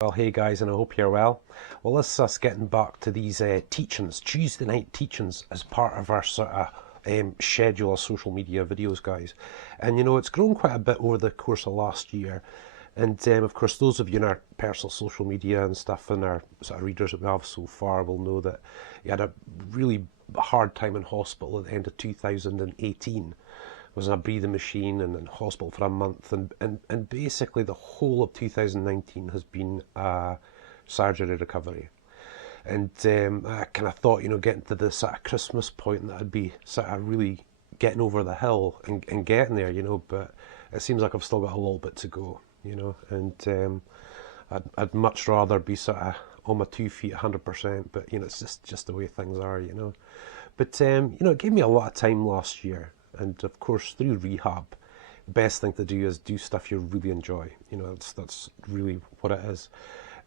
Well, hey guys, and I hope you're well. Well, this is us getting back to these teachings, Tuesday night teachings, as part of our sort of schedule of social media videos, guys. And you know, it's grown quite a bit over the course of last year. And of course, those of you in our personal social media and stuff, and our sort of readers that we have so far, will know that you had a really hard time in hospital at the end of 2018. Was in a breathing machine and in hospital for a month, and basically the whole of 2019 has been surgery recovery. And I kind of thought, you know, getting to the sort of Christmas point, that I'd be sort of really getting over the hill and getting there, you know, but it seems like I've still got a little bit to go, you know, and I'd much rather be sort of on my 2 feet 100%, but you know, it's just the way things are, you know. But you know, it gave me a lot of time last year. And of course, through rehab, the best thing to do is do stuff you really enjoy. You know, that's really what it is.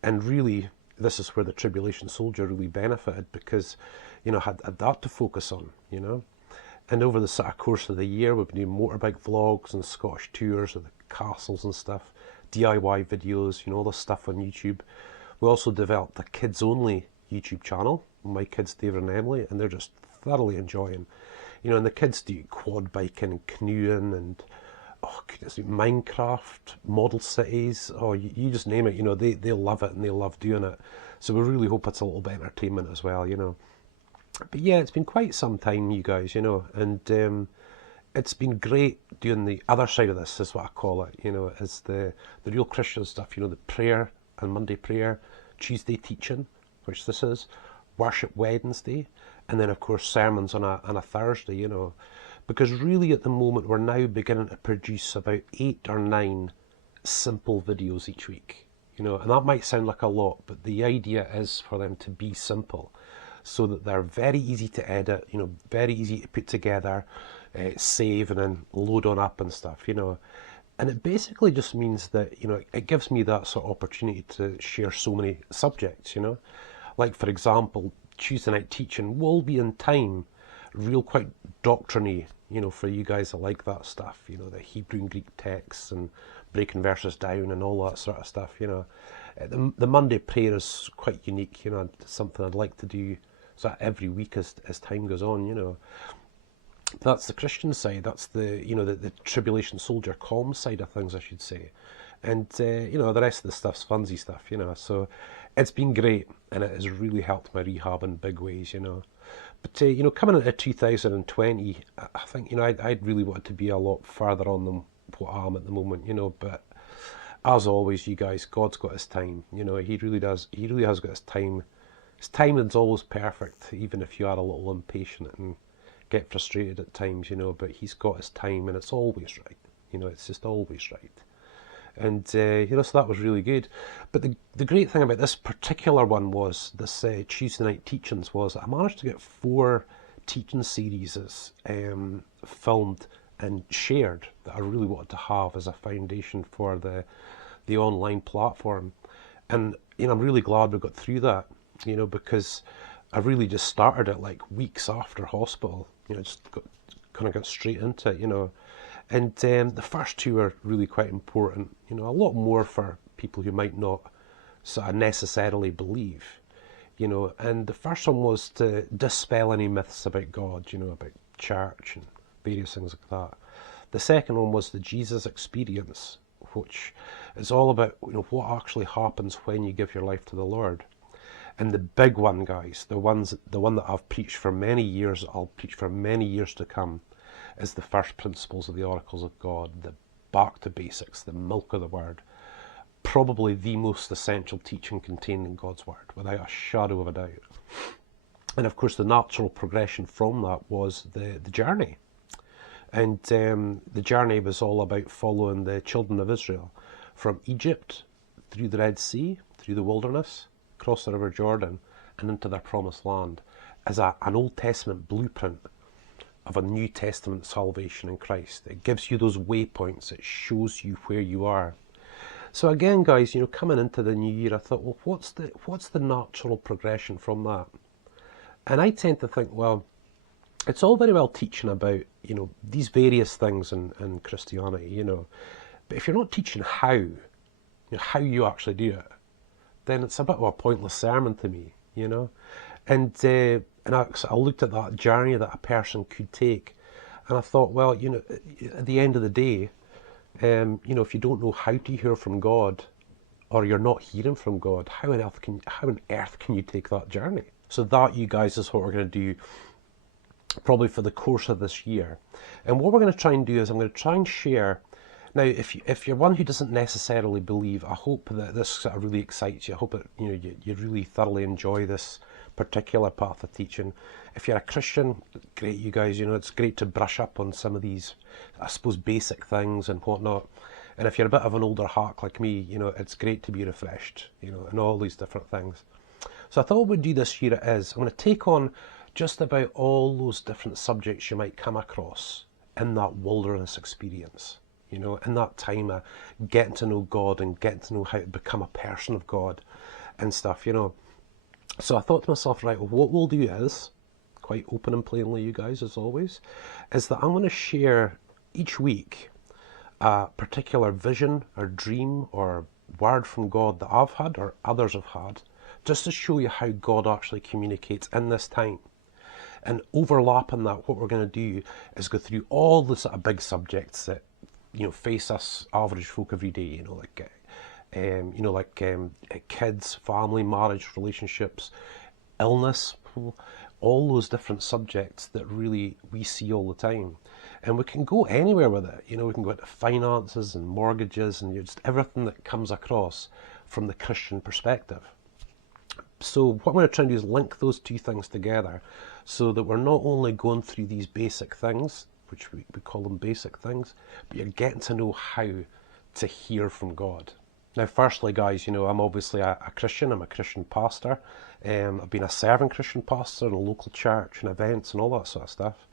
And really, this is where the Tribulation Soldier really benefited, because, you know, had that to focus on, you know. And over the sort of course of the year, we've been doing motorbike vlogs and Scottish tours of the castles and stuff, DIY videos, you know, all this stuff on YouTube. We also developed a kids-only YouTube channel, my kids David and Emily, and they're just thoroughly enjoying. You know, and the kids do quad biking and canoeing and, oh goodness, Minecraft, model cities, oh, you just name it, you know, they love it and they love doing it. So we really hope it's a little bit of entertainment as well, you know. But yeah, it's been quite some time, you guys, you know, and it's been great doing the other side of this, is what I call it, you know, is the real Christian stuff, you know, the prayer and Monday prayer, Tuesday teaching, which this is, Worship Wednesday, and then of course sermons on a Thursday, you know, because really at the moment we're now beginning to produce about 8 or 9 simple videos each week, you know, and that might sound like a lot, but the idea is for them to be simple, so that they're very easy to edit, you know, very easy to put together, save and then load on up and stuff, you know. And it basically just means that, you know, it gives me that sort of opportunity to share so many subjects, you know. Like, for example, Tuesday night teaching will be in time real quite doctrine-y, you know, for you guys that like that stuff, you know, the Hebrew and Greek texts and breaking verses down and all that sort of stuff, you know. The Monday prayer is quite unique, you know, something I'd like to do sort of every week as time goes on, you know. That's the Christian side, that's the, you know, the Tribulation Soldier calm side of things, I should say. And, you know, the rest of the stuff's funsy stuff, you know, so it's been great, and it has really helped my rehab in big ways, you know. But, you know, coming into 2020, I think, you know, I'd really wanted to be a lot further on than what I am at the moment, you know, but as always, you guys, God's got his time, you know, he really does, he really has got his time. His timing's always perfect, even if you are a little impatient and get frustrated at times, you know, but he's got his time and it's always right, you know, it's just always right. And you know, so that was really good. But the great thing about this particular one was this Tuesday night teachings was I managed to get 4 teaching series filmed and shared that I really wanted to have as a foundation for the online platform. And you know, I'm really glad we got through that, you know, because I really just started it like weeks after hospital, you know, just kind of got straight into it, you know. And the first 2 are really quite important, you know, a lot more for people who might not sort of necessarily believe, you know. And the first one was to dispel any myths about God, you know, about church and various things like that. The second one was the Jesus experience, which is all about, you know, what actually happens when you give your life to the Lord. And the big one, guys, the one that I've preached for many years, I'll preach for many years to come, is the first principles of the oracles of God, the back to basics, the milk of the word. Probably the most essential teaching contained in God's word, without a shadow of a doubt. And of course, the natural progression from that was the journey. And the journey was all about following the children of Israel from Egypt, through the Red Sea, through the wilderness, across the River Jordan, and into their promised land, as an Old Testament blueprint of a New Testament salvation in Christ. It gives you those waypoints, it shows you where you are. So again, guys, you know, coming into the new year, I thought, well, what's the natural progression from that? And I tend to think, well, it's all very well teaching about, you know, these various things in Christianity, you know, but if you're not teaching how, you know, how you actually do it, then it's a bit of a pointless sermon to me, you know. And I looked at that journey that a person could take, and I thought, well, you know, at the end of the day, you know, if you don't know how to hear from God, or you're not hearing from God, how on earth can you take that journey? So that, you guys, is what we're going to do probably for the course of this year. And what we're going to try and do is I'm going to try and share. Now, if you're one who doesn't necessarily believe, I hope that this sort of really excites you. I hope that, you know, you really thoroughly enjoy this particular path of teaching. If you're a Christian, great, you guys. You know, it's great to brush up on some of these, I suppose, basic things and whatnot. And if you're a bit of an older hack like me, you know, it's great to be refreshed, you know, and all these different things. So I thought what we'd do this year is I'm going to take on just about all those different subjects you might come across in that wilderness experience. You know, in that time of getting to know God and getting to know how to become a person of God and stuff, you know. So I thought to myself, right, well, what we'll do is, quite open and plainly, you guys, as always, is that I'm going to share each week a particular vision or dream or word from God that I've had or others have had, just to show you how God actually communicates in this time. And overlapping that, what we're going to do is go through all the sort of big subjects that, you know, face us average folk every day, you know, like kids, family, marriage, relationships, illness, all those different subjects that really we see all the time. And we can go anywhere with it, you know, we can go into finances and mortgages and just everything that comes across from the Christian perspective. So what I'm going to try and do is link those two things together so that we're not only going through these basic things, which we call them basic things, but you're getting to know how to hear from God. Now, firstly, guys, you know, I'm obviously a Christian. I'm a Christian pastor. I've been a serving Christian pastor in a local church and events and all that sort of stuff.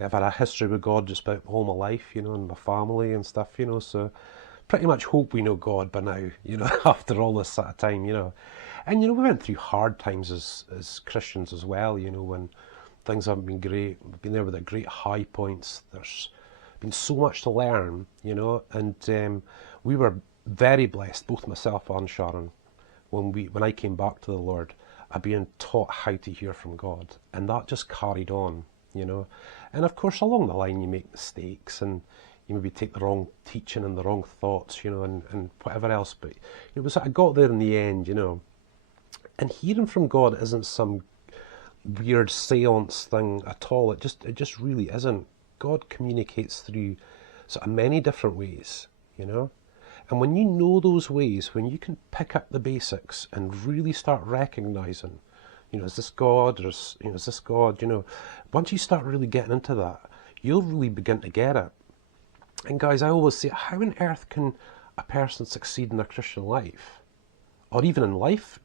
I've had a history with God just about all my life, you know, and my family and stuff, you know, so pretty much hope we know God by now, you know, after all this sort of time, you know. And, you know, we went through hard times as Christians as well, you know, when things haven't been great. We've been there with the great high points. There's been so much to learn, you know, and we were very blessed, both myself and Sharon, when I came back to the Lord, of being taught how to hear from God, and that just carried on, you know. And of course, along the line, you make mistakes, and you maybe take the wrong teaching and the wrong thoughts, you know, and whatever else. But it was, I got there in the end, you know. And hearing from God isn't some weird seance thing at all. It just really isn't. God communicates through sort of many different ways, you know. And when you know those ways, when you can pick up the basics and really start recognizing, you know, is this God, or is this God, you know, once you start really getting into that, you'll really begin to get it. And guys, I always say, how on earth can a person succeed in their Christian life, or even in life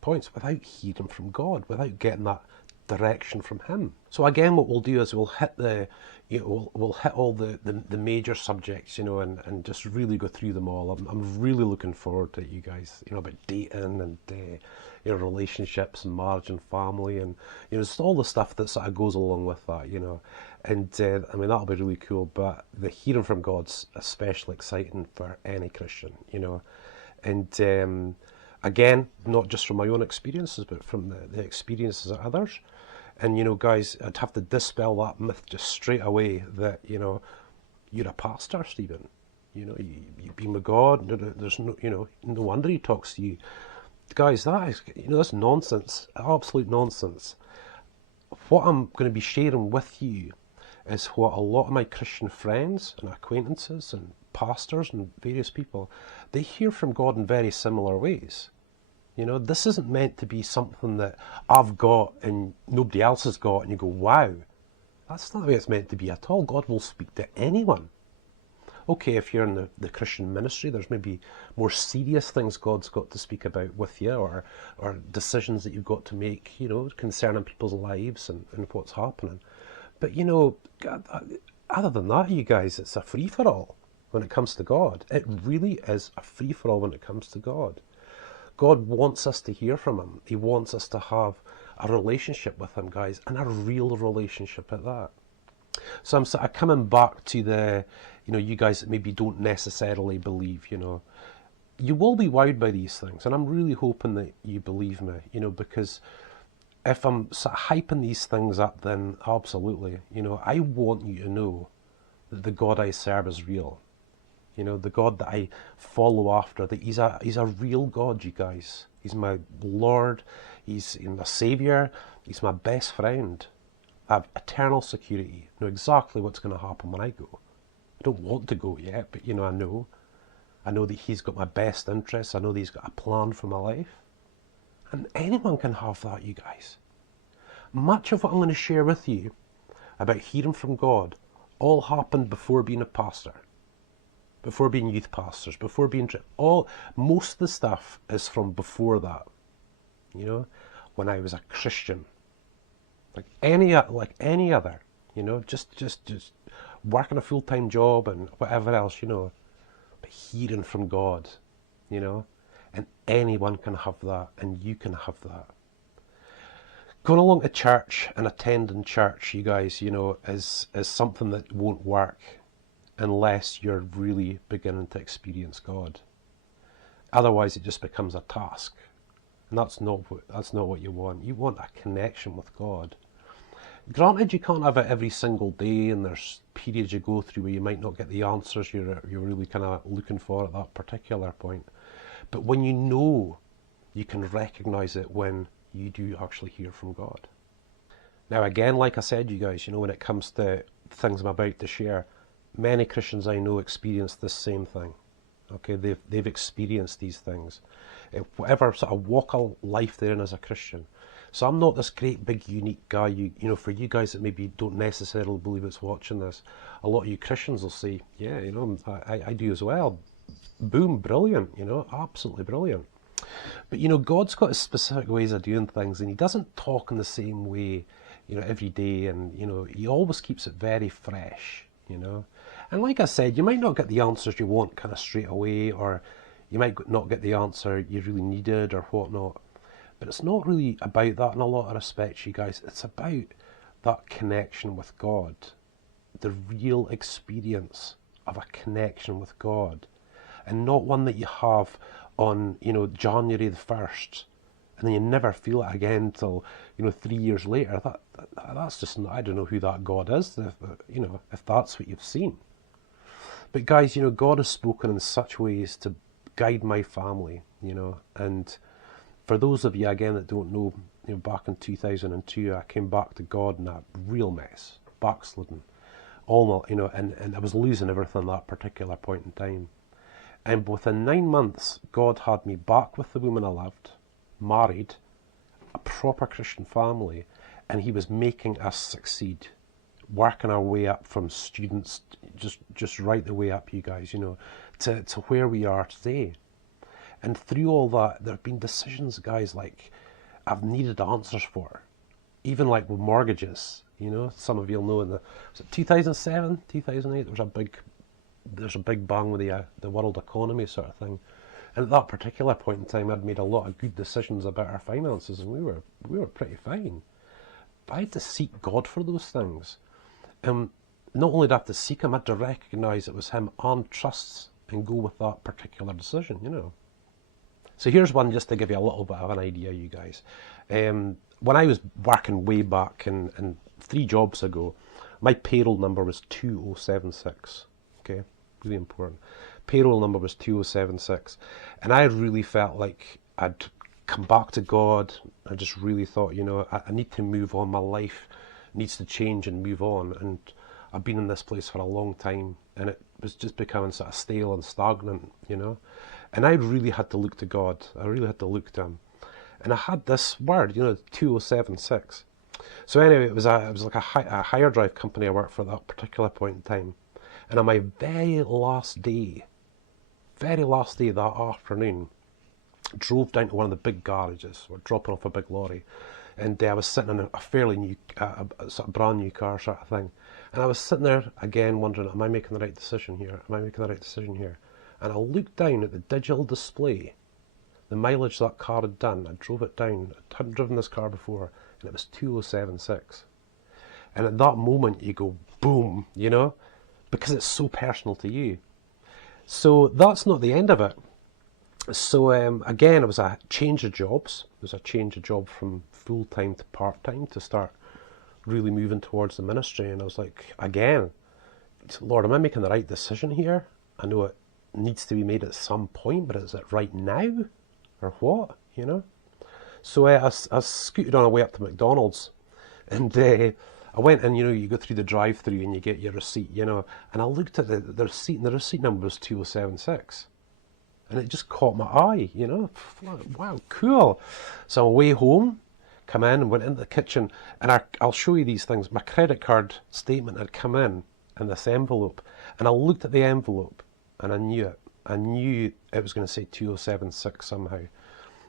points, without hearing from God, without getting that direction from Him? So again, what we'll do is we'll hit we'll hit all the major subjects, you know, and just really go through them all. I'm really looking forward to it, you guys, you know, about dating and you know, relationships and marriage and family, and you know, just all the stuff that sort of goes along with that, you know. And I mean, that'll be really cool. But the hearing from God's especially exciting for any Christian, you know. And again, not just from my own experiences, but from the experiences of others. And, you know, guys, I'd have to dispel that myth just straight away that, you know, you're a pastor, Stephen. You know, you've been with God. There's no, you know, no wonder He talks to you. Guys, that is, you know, that's nonsense, absolute nonsense. What I'm going to be sharing with you is what a lot of my Christian friends and acquaintances and pastors and various people, they hear from God in very similar ways. You know, this isn't meant to be something that I've got and nobody else has got and you go, wow. That's not the way it's meant to be at all. God will speak to anyone. Okay, if you're in the Christian ministry, there's maybe more serious things God's got to speak about with you, or decisions that you've got to make, you know, concerning people's lives and what's happening. But, you know, other than that, you guys, it's a free-for-all when it comes to God. It really is a free-for-all when it comes to God. God wants us to hear from Him. He wants us to have a relationship with Him, guys, and a real relationship at that. So I'm sort of coming back to the, you know, you guys that maybe don't necessarily believe, you know. you will be wowed by these things, and I'm really hoping that you believe me, you know, because if I'm sort of hyping these things up, then absolutely, you know, I want you to know that the God I serve is real. You know, the God that I follow after, that he's a real God, you guys. He's my Lord, he's my Saviour, he's my best friend. I have eternal security. I know exactly what's going to happen when I go. I don't want to go yet, but you know, I know. I know that he's got my best interests. I know that he's got a plan for my life. And anyone can have that, you guys. Much of what I'm going to share with you about hearing from God all happened before being a pastor, before being youth pastors, before being most of the stuff is from before that. You know, when I was a Christian, like any other, you know, just working a full-time job and whatever else, you know, but hearing from God, you know, and anyone can have that, and you can have that. Going along to church and attending church, you guys, you know, is something that won't work unless you're really beginning to experience God. Otherwise, it just becomes a task, and that's not what you want. You want a connection with God. Granted, you can't have it every single day, and there's periods you go through where you might not get the answers you're really kind of looking for at that particular point. But when you know, you can recognise it when you do actually hear from God. Now again, like I said, you guys, you know, when it comes to things I'm about to share, many Christians I know experience this same thing. Okay, they've experienced these things. Whatever sort of walk of life they're in as a Christian. So I'm not this great big unique guy. You know, for you guys that maybe don't necessarily believe it's watching this, a lot of you Christians will say, yeah, you know, I do as well. Boom, brilliant, you know, absolutely brilliant. But you know, God's got his specific ways of doing things, and he doesn't talk in the same way, you know, every day, and you know, he always keeps it very fresh, you know. And like I said, you might not get the answers you want kind of straight away, or you might not get the answer you really needed or whatnot. But it's not really about that in a lot of respects, you guys. It's about that connection with God, the real experience of a connection with God, and not one that you have on, you know, January the 1st, and then you never feel it again till, you know, 3 years later. That's just, I don't know who that God is, you know, if that's what you've seen. But guys, you know, God has spoken in such ways to guide my family, you know, and for those of you, again, that don't know, you know, back in 2002, I came back to God in a real mess, backslidden, almost, you know, and I was losing everything at that particular point in time. And within 9 months, God had me back with the woman I loved, married, a proper Christian family, and he was making us succeed, working our way up from students, just right the way up, you guys, you know, to where we are today. And through all that, there have been decisions, guys, like I've needed answers for, even like with mortgages, you know. Some of you'll know in was it 2007, 2008, there's a big bang with the world economy sort of thing. And at that particular point in time, I'd made a lot of good decisions about our finances, and we were pretty fine. But I had to seek God for those things. Not only did I have to seek him, I had to recognise it was him and trust and go with that particular decision, you know. So here's one just to give you a little bit of an idea, you guys. When I was working way back in 3 jobs ago, my payroll number was 2076. Okay, really important. Payroll number was 2076. And I really felt like I'd come back to God. I just really thought, you know, I need to move on. My life needs to change and move on. And I've been in this place for a long time, and it was just becoming sort of stale and stagnant, you know. And I really had to look to God. I really had to look to him. And I had this word, you know, 2076. So anyway, it was like a hire drive company I worked for at that particular point in time. And on my very last day that afternoon, drove down to one of the big garages. We're dropping off a big lorry. And I was sitting in a fairly new, sort of brand new car sort of thing. And I was sitting there again wondering, am I making the right decision here? Am I making the right decision here? And I looked down at the digital display, the mileage that car had done. I drove it down. I hadn't driven this car before, and it was 2076. And at that moment, you go, boom, you know, because it's so personal to you. So that's not the end of it. So again, it was a change of jobs. It was a change of job from full-time to part-time to start really moving towards the ministry. And I was like, again, Lord, am I making the right decision here? I know it needs to be made at some point, but is it right now or what? You know. So I scooted on my way up to McDonald's, and I went in. You know, you go through the drive-through and you get your receipt. You know, and I looked at the receipt, and the receipt number was 2076. And it just caught my eye, you know. Wow, cool. So I'm away home, come in and went into the kitchen, and I'll show you these things. My credit card statement had come in this envelope, and I looked at the envelope, and I knew it. I knew it was going to say 2076 somehow.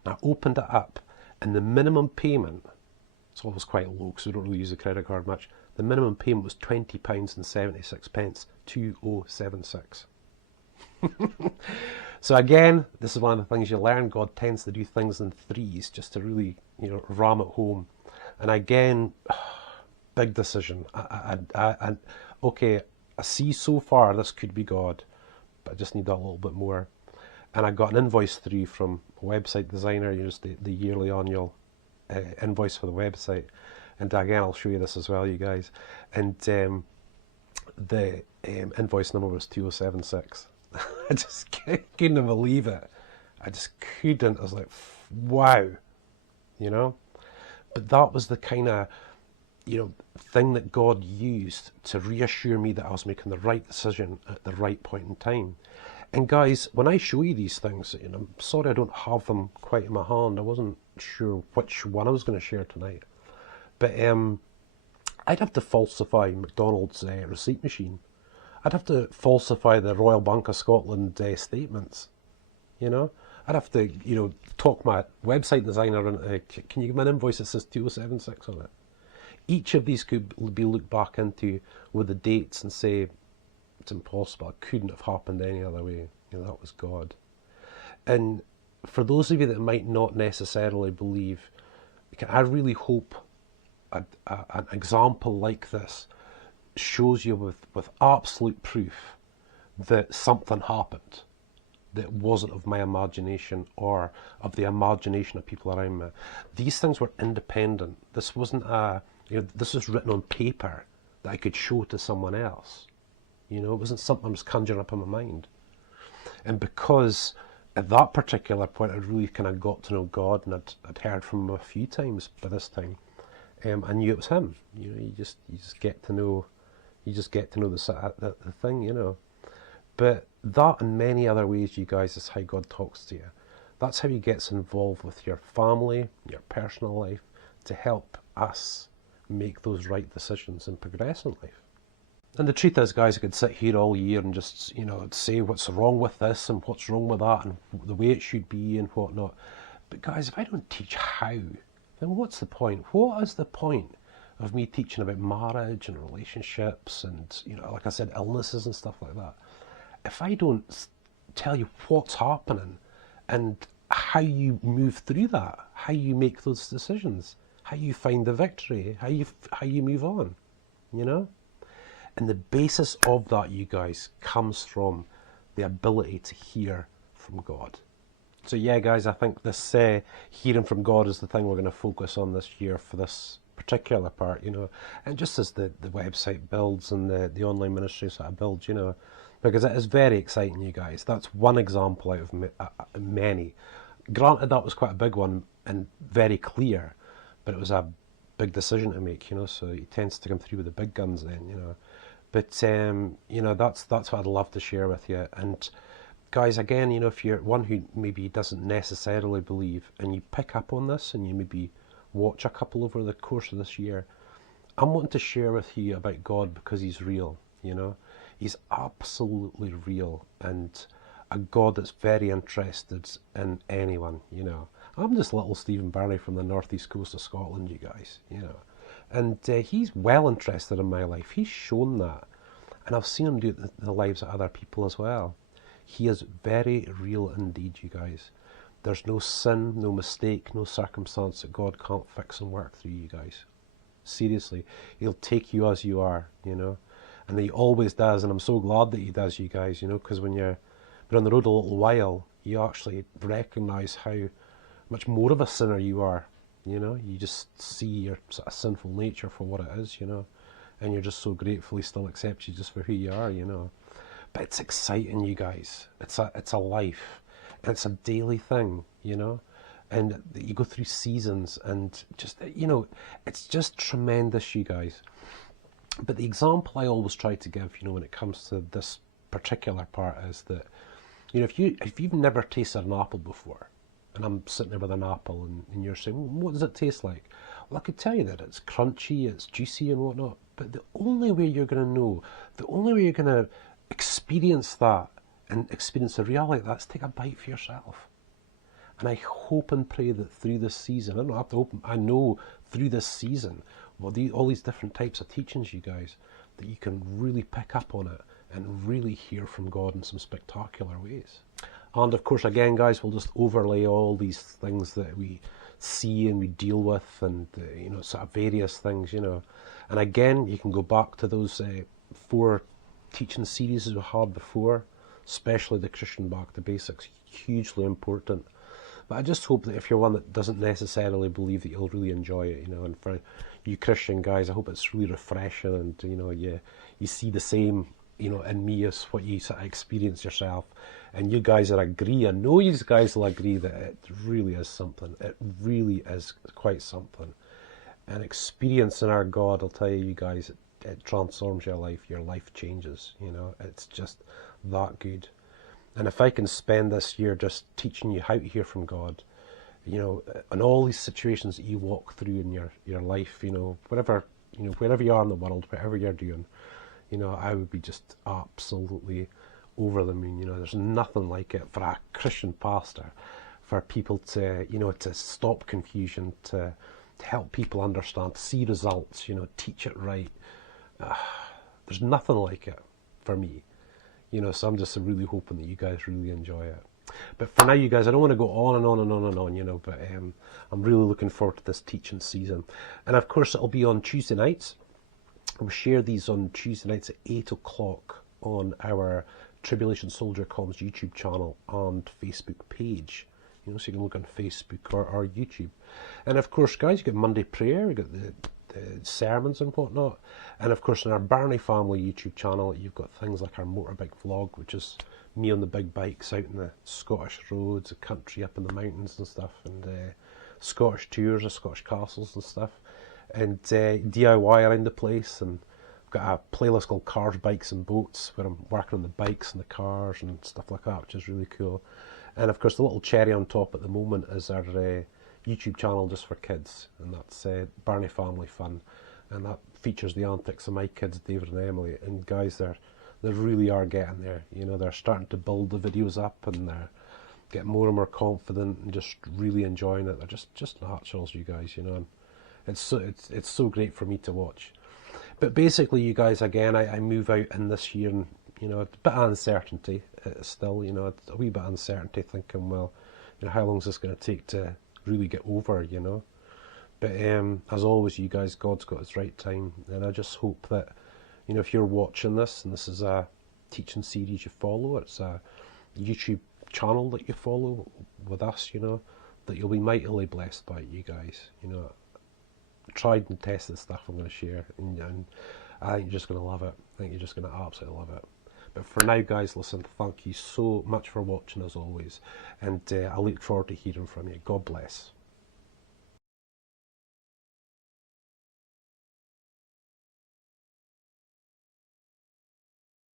I opened it up, and the minimum payment, it's always quite low because we don't really use the credit card much, the minimum payment was £20.76, 2076. So again, this is one of the things you learn. God tends to do things in threes just to really, you know, ram it home. And again, big decision. Okay, I see so far this could be God, but I just need that little bit more. And I got an invoice through from a website designer, you know, just the yearly annual invoice for the website. And again, I'll show you this as well, you guys. And the invoice number was 2076. I just couldn't believe it. I just couldn't. I was like, wow, you know. But that was the kind of, you know, thing that God used to reassure me that I was making the right decision at the right point in time. And guys, when I show you these things, you know, I'm sorry I don't have them quite in my hand. I wasn't sure which one I was going to share tonight. But I'd have to falsify McDonald's receipt machine. I'd have to falsify the Royal Bank of Scotland statements, you know. I'd have to, you know, talk my website designer and can you give me an invoice that says 2076 on it? Each of these could be looked back into with the dates and say, it's impossible, it couldn't have happened any other way. You know, that was God. And for those of you that might not necessarily believe, I really hope an example like this shows you with absolute proof that something happened that wasn't of my imagination or of the imagination of people around me. These things were independent. This wasn't this was written on paper that I could show to someone else. You know, it wasn't something I was conjuring up in my mind. And because at that particular point I really kind of got to know God, and I'd heard from him a few times by this time, I knew it was him. You know, you just get to know. You just get to know the thing, you know. But that and many other ways, you guys, is how God talks to you. That's how he gets involved with your family, your personal life, to help us make those right decisions and progress in life. And the truth is, guys, I could sit here all year and just, you know, say what's wrong with this and what's wrong with that and the way it should be and whatnot. But guys, if I don't teach how, then what's the point? What is the point of me teaching about marriage and relationships and, you know, like I said, illnesses and stuff like that? If I don't tell you what's happening and how you move through that, how you make those decisions, how you find the victory, how you move on, you know? And the basis of that, you guys, comes from the ability to hear from God. So yeah, guys, I think this hearing from God is the thing we're going to focus on this year for this particular part, you know. And just as the website builds and the online ministries that I build, you know, because it is very exciting, you guys. That's one example out of many. Granted, that was quite a big one and very clear, but it was a big decision to make, you know, so he tends to come through with the big guns then, you know. But, you know, that's what I'd love to share with you. And guys, again, you know, if you're one who maybe doesn't necessarily believe and you pick up on this and you maybe watch a couple over the course of this year, I'm wanting to share with you about God because he's real, you know. He's absolutely real, and a God that's very interested in anyone, you know. I'm just little Stephen Birnie from the northeast coast of Scotland, you guys, you know. And he's well interested in my life. He's shown that. And I've seen him do it in the lives of other people as well. He is very real indeed, you guys. There's no sin, no mistake, no circumstance that God can't fix and work through, you guys. Seriously, he'll take you as you are, you know. And he always does, and I'm so glad that he does, you guys, you know, because when you're on the road a little while, you actually recognize how much more of a sinner you are. You know, you just see your sort of sinful nature for what it is, you know, and you're just so grateful he still accepts you just for who you are, you know. But it's exciting, you guys. It's a life. It's a daily thing, you know. And you go through seasons and just, you know, it's just tremendous, you guys. But the example I always try to give, you know, when it comes to this particular part is that, you know, if you've never tasted an apple before, and I'm sitting there with an apple and you're saying, well, what does it taste like? Well, I could tell you that it's crunchy, it's juicy and whatnot, but the only way you're going to know, the only way you're going to experience that and experience the reality of that is take a bite for yourself. And I hope and pray that through this season, I don't have to hope, I know through this season, well, all these different types of teachings, you guys, that you can really pick up on it and really hear from God in some spectacular ways. And of course, again, guys, we'll just overlay all these things that we see and we deal with, and you know, sort of various things, you know. And again, you can go back to those 4 teaching series we had before, especially the Christian Back to Basics, hugely important. But I just hope that if you're one that doesn't necessarily believe, that you'll really enjoy it, you know. And for you Christian guys, I hope it's really refreshing, and you know, you see the same, you know, in me as what you sort of experience yourself. And you guys will agree, I know you guys will agree, that it really is something. It really is quite something. And experiencing our God, I'll tell you guys, it transforms your life changes, you know. It's just that good. And if I can spend this year just teaching you how to hear from God, you know, in all these situations that you walk through in your life, you know, wherever you are in the world, whatever you're doing, you know, I would be just absolutely over the moon. You know, there's nothing like it for a Christian pastor, for people to, you know, to stop confusion, to help people understand, see results, you know, teach it right. There's nothing like it for me. You know, so I'm just really hoping that you guys really enjoy it. But for now, you guys, I don't want to go on and on and on and on, you know, but I'm really looking forward to this teaching season. And of course, it'll be on Tuesday nights. We'll share these on Tuesday nights at 8 o'clock on our Tribulation Soldier Comms YouTube channel and Facebook page. You know, so you can look on Facebook or YouTube. And of course, guys, you get Monday prayer, you got the sermons and whatnot. And of course, in our Birnie Family YouTube channel, you've got things like our Motorbike Vlog, which is me on the big bikes out in the Scottish roads, the country up in the mountains and stuff, and Scottish tours of Scottish castles and stuff, and DIY around the place. And I've got a playlist called Cars, Bikes and Boats, where I'm working on the bikes and the cars and stuff like that, which is really cool. And of course, the little cherry on top at the moment is our YouTube channel just for kids, and that's Birnie Family Fun, and that features the antics of my kids, David and Emily. And guys, they really are getting there. You know, they're starting to build the videos up, and they're getting more and more confident, and just really enjoying it. They're just naturals, you guys. You know, and it's so great for me to watch. But basically, you guys, again, I move out in this year, and you know, a bit of uncertainty still. You know, a wee bit of uncertainty, thinking, well, you know, how long is this going to take to really get over, you know. But as always, you guys, God's got his right time, and I just hope that, you know, if you're watching this and this is a teaching series you follow, it's a YouTube channel that you follow with us, you know, that you'll be mightily blessed by it, you guys. You know, tried and tested stuff I'm going to share, and I think you're just going to love it. I think you're just going to absolutely love it. But for now, guys, listen, thank you so much for watching as always, and I look forward to hearing from you. God bless.